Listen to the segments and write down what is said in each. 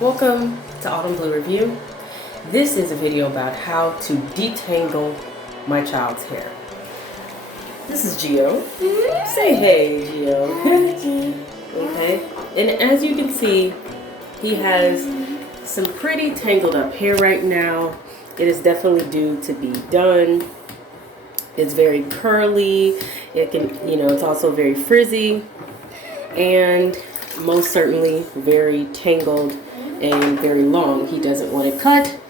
Welcome to Autumn Blue Review. This is a video about how to detangle my child's hair. This is Gio. Say hey, Gio. Okay, and as you can see, he has some pretty tangled up hair right now. It is definitely due to be done. It's very curly. It can, it's also very frizzy, and most certainly very tangled and very long. He doesn't want it cut,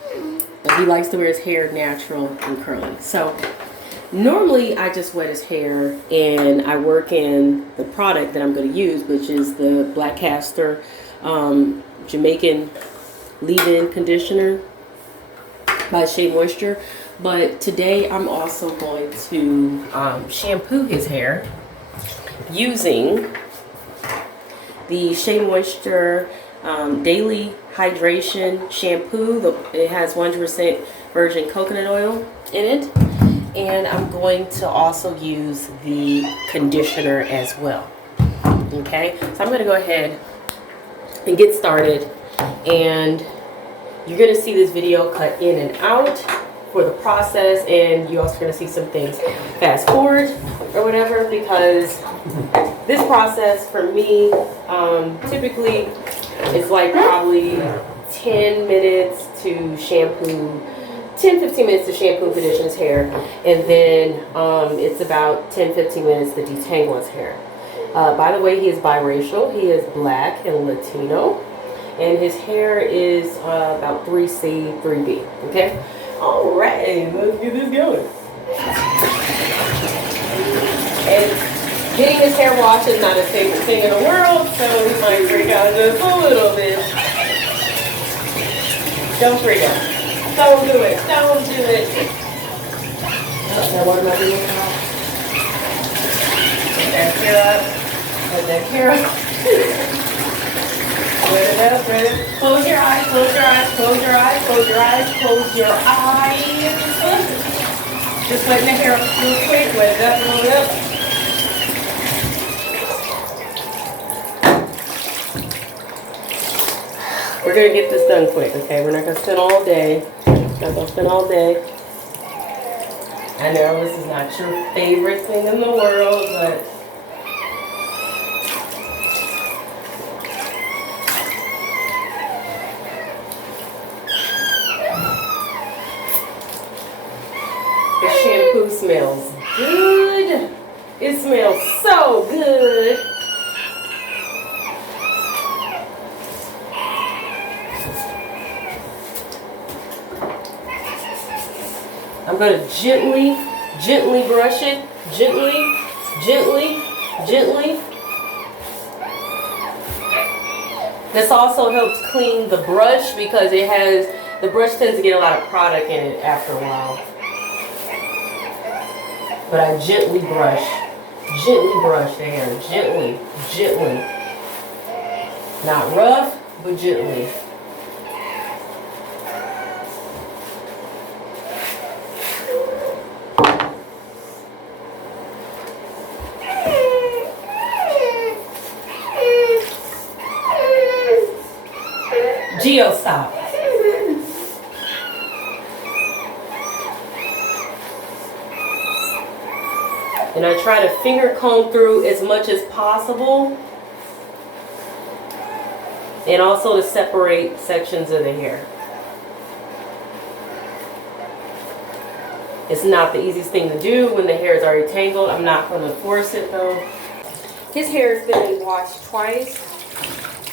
but he likes to wear his hair natural and curly. So normally I just wet his hair and I work in the product that I'm going to use, which is the Black Castor Jamaican leave-in conditioner by Shea Moisture. But today I'm also going to shampoo his hair using the Shea Moisture Daily Hydration Shampoo. It has 100% virgin coconut oil in it. And I'm going to also use the conditioner as well. Okay, so I'm going to go ahead and get started. And you're going to see this video cut in and out for the process, and you're also going to see some things fast forward or whatever, because this process for me typically is like probably 10 minutes to shampoo, 10-15 minutes to shampoo and condition his hair, and then it's about 10-15 minutes to detangle his hair. By the way, he is biracial. He is black and Latino, and his hair is about 3C, 3B. Okay? All right, let's get this going. And getting his hair washed is not his favorite thing in the world, so he might freak out just a little bit. Don't freak out. Don't do it. Don't do it. Now what am I doing now? Let that hair up. Let that hair up. Let it up. Let it. Close your eyes. Close your eyes. Close your eyes. Close your eyes. Close your eyes. Just letting the hair up real quick. Let it up. Let it up. We're going to get this done quick, okay? We're not going to spend all day. Not going to spend all day. I know this is not your favorite thing in the world, but the shampoo smells good. It smells so good. I'm going to gently brush it. Gently. This also helps clean the brush because the brush tends to get a lot of product in it after a while. But I gently brush the hair. Gently. Not rough, but gently. Gio, stop. And I try to finger comb through as much as possible, and also to separate sections of the hair. It's not the easiest thing to do when the hair is already tangled. I'm not going to force it though. His hair has been washed twice.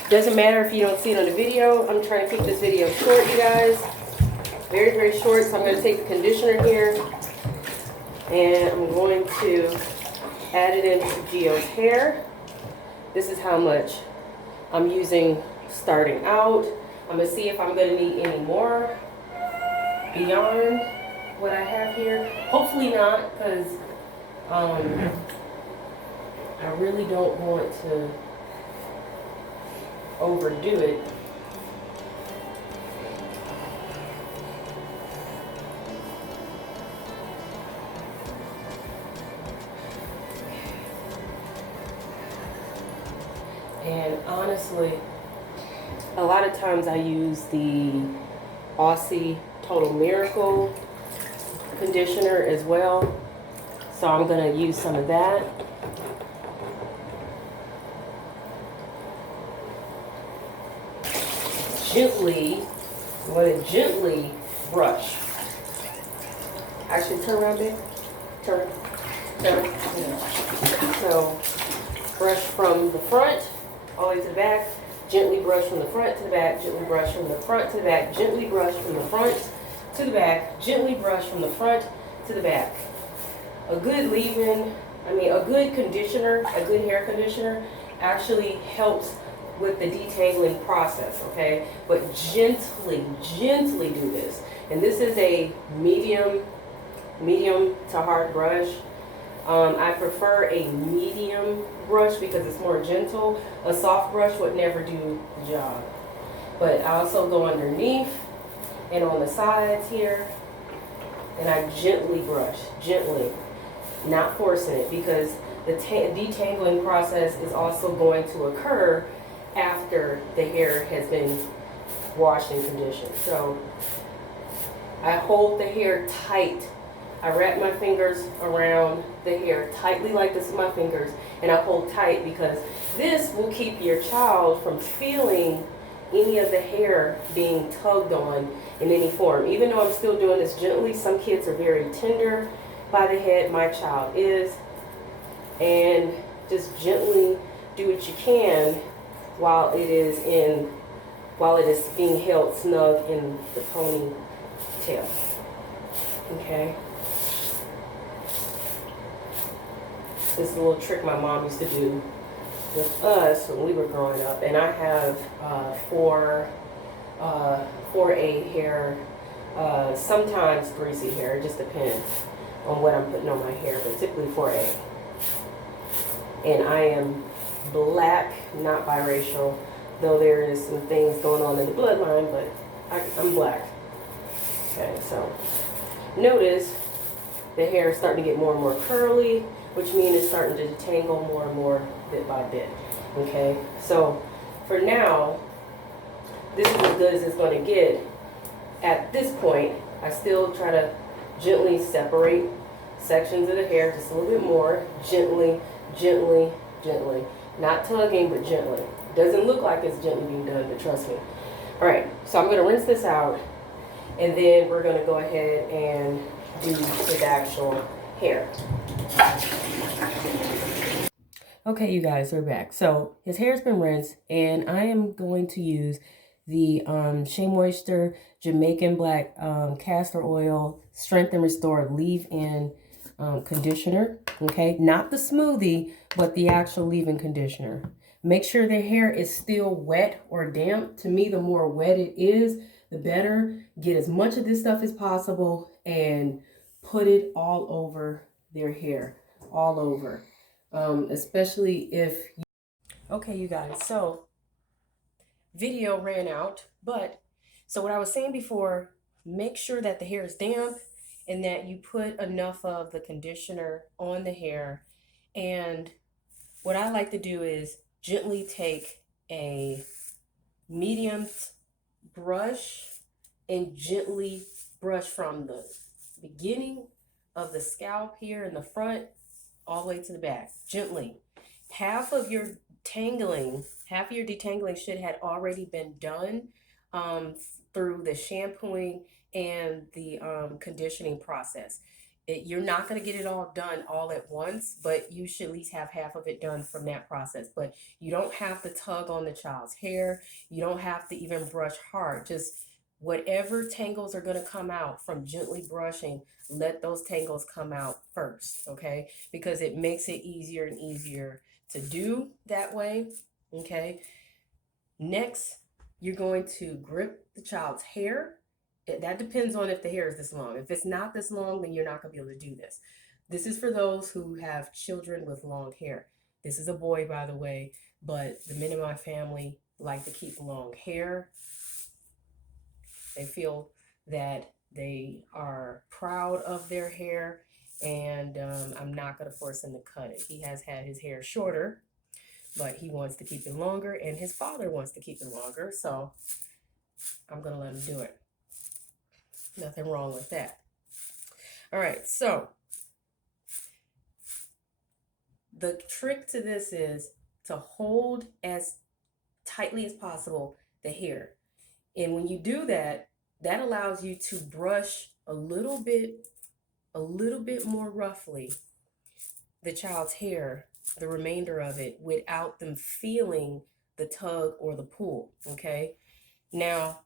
Doesn't matter if you don't see it on the video. I'm trying to keep this video short, you guys. Very, very short. So I'm going to take the conditioner here, and I'm going to add it into Gio's hair. This is how much I'm using starting out. I'm going to see if I'm going to need any more beyond what I have here. Hopefully not, because I really don't want to overdo it. And honestly, A lot of times I use the Aussie Total Miracle conditioner as well. So I'm going to use some of that. Gently, I'm going to gently brush. Actually, turn around, babe. Turn. Yeah. So, brush from the front all the way to the back. Gently brush from the front to the back. Gently brush from the front to the back. Gently brush from the front to the back. Gently brush from the front to the back. A good leave-in, a good conditioner, a good hair conditioner actually helps with the detangling process, okay? But gently do this. And this is a medium to hard brush. I prefer a medium brush because it's more gentle. A soft brush would never do the job. But I also go underneath and on the sides here, and I gently brush, gently, not forcing it, because the detangling process is also going to occur after the hair has been washed and conditioned. So I hold the hair tight. I wrap my fingers around the hair tightly like this with my fingers, and I hold tight because this will keep your child from feeling any of the hair being tugged on in any form. Even though I'm still doing this gently, some kids are very tender by the head. My child is. And just gently do what you can while it is being held snug in the ponytail. Okay. This is a little trick my mom used to do with us when we were growing up. And I have 4A hair, sometimes greasy hair. It just depends on what I'm putting on my hair, but typically 4A. And I am black, not biracial, though there is some things going on in the bloodline, but I'm black. Okay, so notice the hair is starting to get more and more curly, which means it's starting to detangle more and more bit by bit. Okay, so for now, this is as good as it's going to get. At this point, I still try to gently separate sections of the hair just a little bit more, gently. Not tugging, but gently. Doesn't look like it's gently being done, but trust me. All right, so I'm going to rinse this out, and then we're going to go ahead and do the actual hair. Okay, you guys, we're back. So his hair's been rinsed, and I am going to use the Shea Moisture Jamaican Black Castor Oil Strength and Restore Leave-In conditioner. Okay, not the smoothie, but the actual leave-in conditioner. Make sure the hair is still wet or damp. To me, the more wet it is, the better. Get as much of this stuff as possible and put it all over their hair, all over. Especially if you... Okay, you guys, so video ran out, but so what I was saying before, make sure that the hair is damp and that you put enough of the conditioner on the hair. And what I like to do is gently take a medium brush and gently brush from the beginning of the scalp here in the front all the way to the back, gently. Half of your detangling should have already been done through the shampooing and the conditioning process. You're not going to get it all done all at once, but you should at least have half of it done from that process. But you don't have to tug on the child's hair. You don't have to even brush hard. Just whatever tangles are going to come out from gently brushing, let those tangles come out first, okay? Because it makes it easier and easier to do that way, okay? Next, you're going to grip the child's hair. That depends on if the hair is this long. If it's not this long, then you're not going to be able to do this. This is for those who have children with long hair. This is a boy, by the way, but the men in my family like to keep long hair. They feel that they are proud of their hair, and I'm not going to force him to cut it. He has had his hair shorter, but he wants to keep it longer, and his father wants to keep it longer, so I'm gonna let him do it. Nothing wrong with that. All right, so the trick to this is to hold as tightly as possible the hair. And when you do that, that allows you to brush a little bit more roughly the child's hair, the remainder of it, without them feeling the tug or the pull, okay? Now,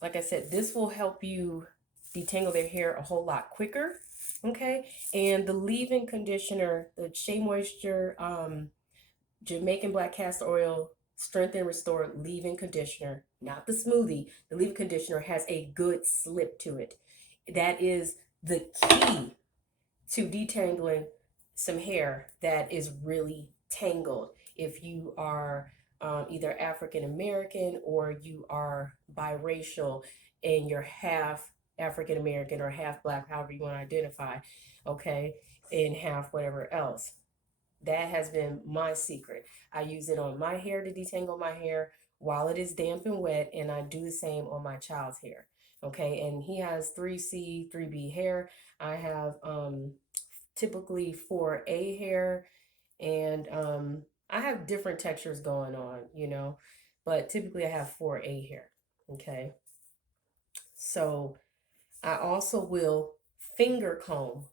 like I said, this will help you detangle their hair a whole lot quicker, okay? And the leave-in conditioner, the Shea Moisture Jamaican Black Castor Oil Strength and Restore leave-in conditioner, not the smoothie, the leave-in conditioner has a good slip to it. That is the key to detangling some hair that is really tangled. If you are either African American or you are biracial and you're half African American or half Black, however you want to identify, okay, and half whatever else. That has been my secret. I use it on my hair to detangle my hair while it is damp and wet, and I do the same on my child's hair. Okay, and he has 3C, 3B hair. I have typically 4A hair, and I have different textures going on, you know, but typically I have 4A hair. Okay, so I also will finger comb,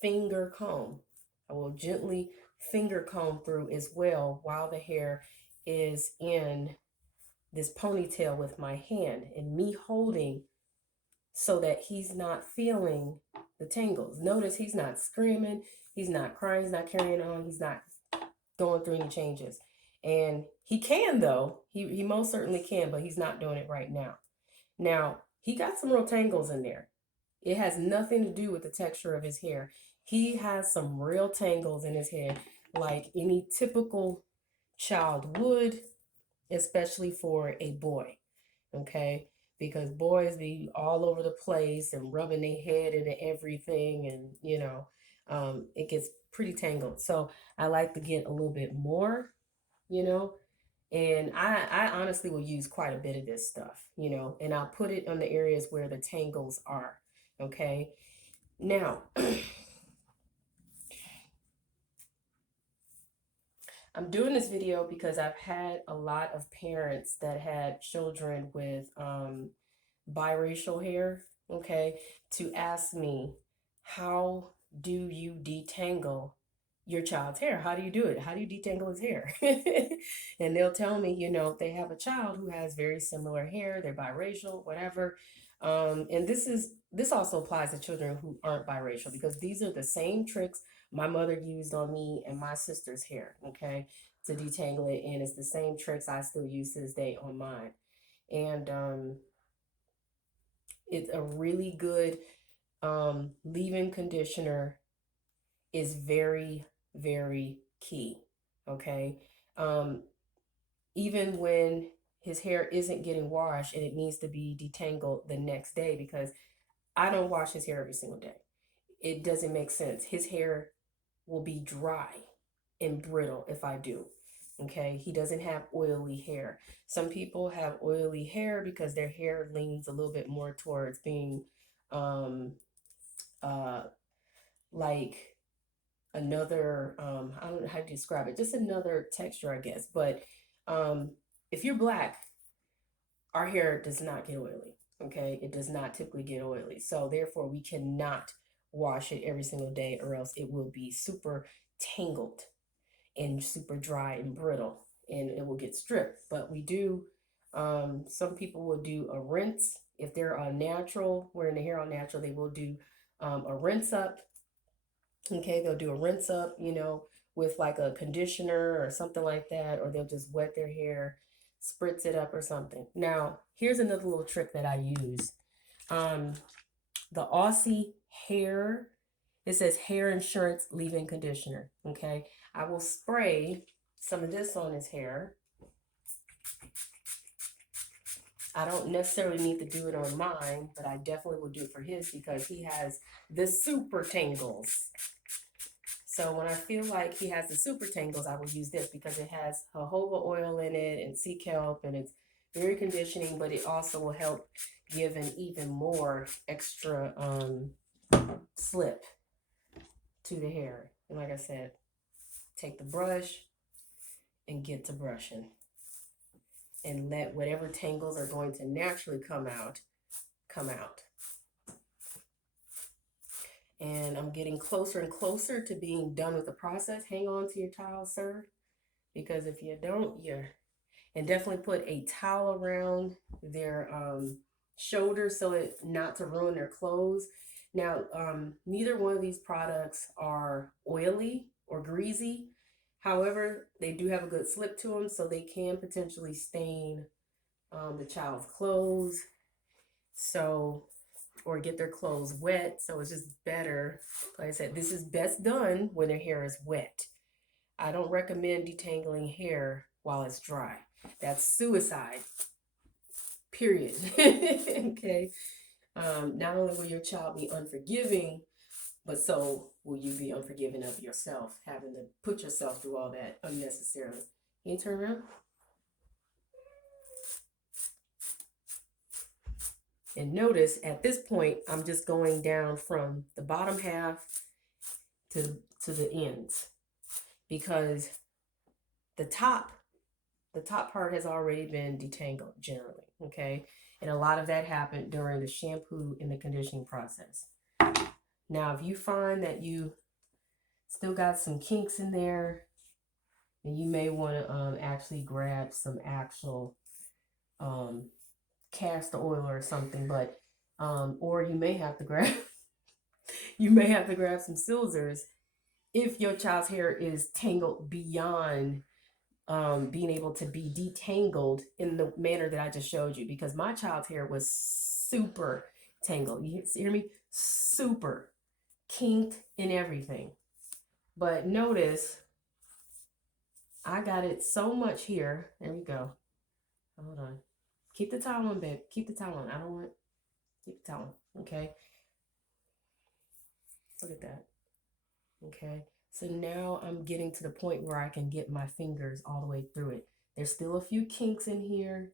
finger comb. I will gently finger comb through as well while the hair is in this ponytail with my hand, and me holding so that he's not feeling the tangles. Notice he's not screaming, he's not crying, he's not carrying on, he's not going through any changes. And he can though, he most certainly can, but he's not doing it right now. Now, he got some real tangles in there. It has nothing to do with the texture of his hair. He has some real tangles in his hair, like any typical child would, especially for a boy, okay? Because boys be all over the place and rubbing their head into everything, and, you know, it gets pretty tangled. So I like to get a little bit more, you know, and I honestly will use quite a bit of this stuff, you know, and I'll put it on the areas where the tangles are, okay? Now, I'm doing this video because I've had a lot of parents that had children with biracial hair, okay, to ask me, how do you detangle your child's hair? How do you do it? How do you detangle his hair? And they'll tell me, you know, they have a child who has very similar hair, they're biracial, whatever. And this also applies to children who aren't biracial, because these are the same tricks my mother used on me and my sister's hair, okay, to detangle it. And it's the same tricks I still use to this day on mine. And it's a really good leave-in conditioner is very, very key, okay? Even when his hair isn't getting washed and it needs to be detangled the next day, because I don't wash his hair every single day. It doesn't make sense. His hair will be dry and brittle if I do. Okay, he doesn't have oily hair. Some people have oily hair because their hair leans a little bit more towards being like another I don't know how to describe it, just another texture, I guess. But if you're Black, our hair does not get oily. Okay, it does not typically get oily, so therefore we cannot wash it every single day, or else it will be super tangled and super dry and brittle, and it will get stripped. But we do, some people will do a rinse. If they're on natural, wearing the hair on natural, they will do a rinse up. Okay, they'll do a rinse up, you know, with like a conditioner or something like that, or they'll just wet their hair, spritz it up or something. Now, here's another little trick that I use. The Aussie hair, it says hair insurance leave-in conditioner, okay? I will spray some of this on his hair. I don't necessarily need to do it on mine, but I definitely will do it for his because he has the super tangles. So when I feel like he has the super tangles, I will use this because it has jojoba oil in it and sea kelp, and it's very conditioning, but it also will help give an even more extra slip to the hair. And like I said, take the brush and get to brushing and let whatever tangles are going to naturally come out. And I'm getting closer and closer to being done with the process. Hang on to your towel, sir, because if you don't, and definitely put a towel around their shoulders so it not to ruin their clothes. Now, neither one of these products are oily or greasy. However, they do have a good slip to them, so they can potentially stain the child's clothes. So, or get their clothes wet. So it's just better. Like I said, this is best done when their hair is wet. I don't recommend detangling hair while it's dry. That's suicide. Period. Okay. Not only will your child be unforgiving, but so will you be unforgiving of yourself, having to put yourself through all that unnecessarily. Can you turn around? And notice at this point, I'm just going down from the bottom half to the ends, because the top part has already been detangled generally, okay? And a lot of that happened during the shampoo and the conditioning process. Now, if you find that you still got some kinks in there, then you may want to actually grab some actual castor oil or something, but or you may have to grab some scissors if your child's hair is tangled beyond being able to be detangled in the manner that I just showed you, because my child's hair was super tangled. You hear me? Super kinked and everything. But notice I got it so much here. There we go. Hold on. Keep the towel on, babe. Keep the towel on. I don't want. Keep the towel on. Okay. Look at that. Okay. So now I'm getting to the point where I can get my fingers all the way through it. There's still a few kinks in here.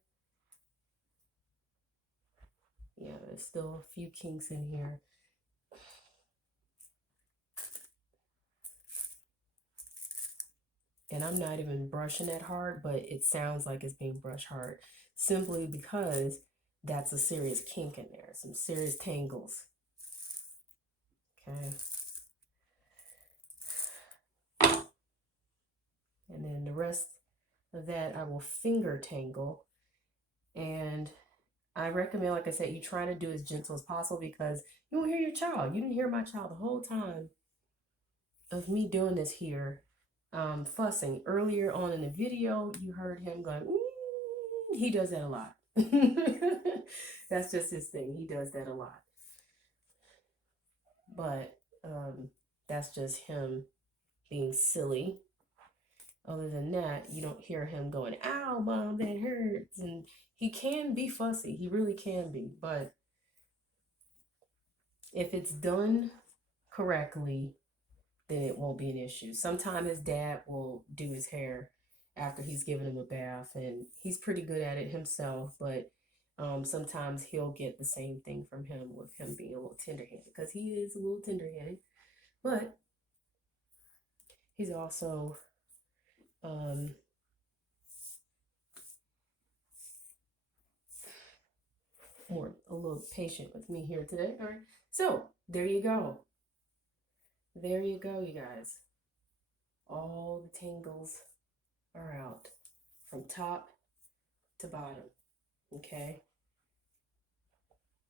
Yeah, there's still a few kinks in here. And I'm not even brushing that hard, but it sounds like it's being brushed hard, simply because that's a serious kink in there, some serious tangles. Okay. And then the rest of that I will finger tangle. And I recommend, like I said, you try to do as gentle as possible, because you won't hear your child. You didn't hear my child the whole time of me doing this here, fussing. Earlier on in the video, you heard him going, he does that a lot. That's just his thing. He does that a lot. But that's just him being silly. Other than that, you don't hear him going, ow, mom, that hurts. And he can be fussy. He really can be. But if it's done correctly, then it won't be an issue. Sometimes his dad will do his hair after he's given him a bath, and he's pretty good at it himself, but sometimes he'll get the same thing from him, with him being a little tender-headed, because he is a little tender-headed, but he's also a little patient with me here today. All right, so there you go. There you go, you guys. All the tangles are out from top to bottom. Okay.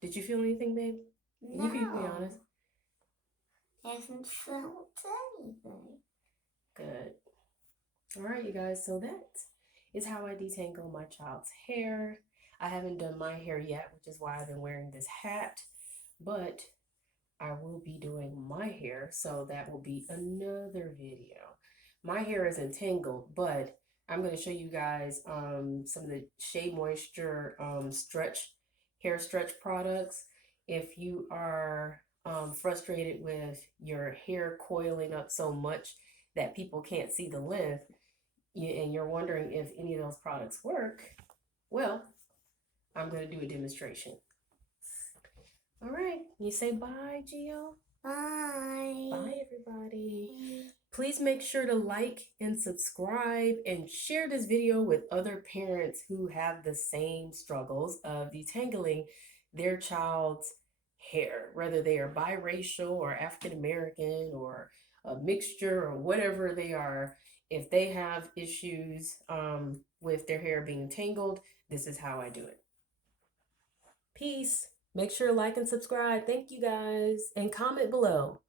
Did you feel anything, babe? No. You can be honest. I haven't felt anything. Good. All right, you guys. So that is how I detangle my child's hair. I haven't done my hair yet, which is why I've been wearing this hat. But I will be doing my hair, so that will be another video. My hair is entangled, but I'm going to show you guys some of the Shea Moisture hair stretch products. If you are frustrated with your hair coiling up so much that people can't see the length, and you're wondering if any of those products work, well, I'm going to do a demonstration. All right, you say bye, Gio. Bye. Bye, everybody. Please make sure to like and subscribe and share this video with other parents who have the same struggles of detangling their child's hair, whether they are biracial or African American or a mixture or whatever they are. If they have issues with their hair being tangled, this is how I do it. Peace. Make sure to like and subscribe. Thank you guys. And comment below.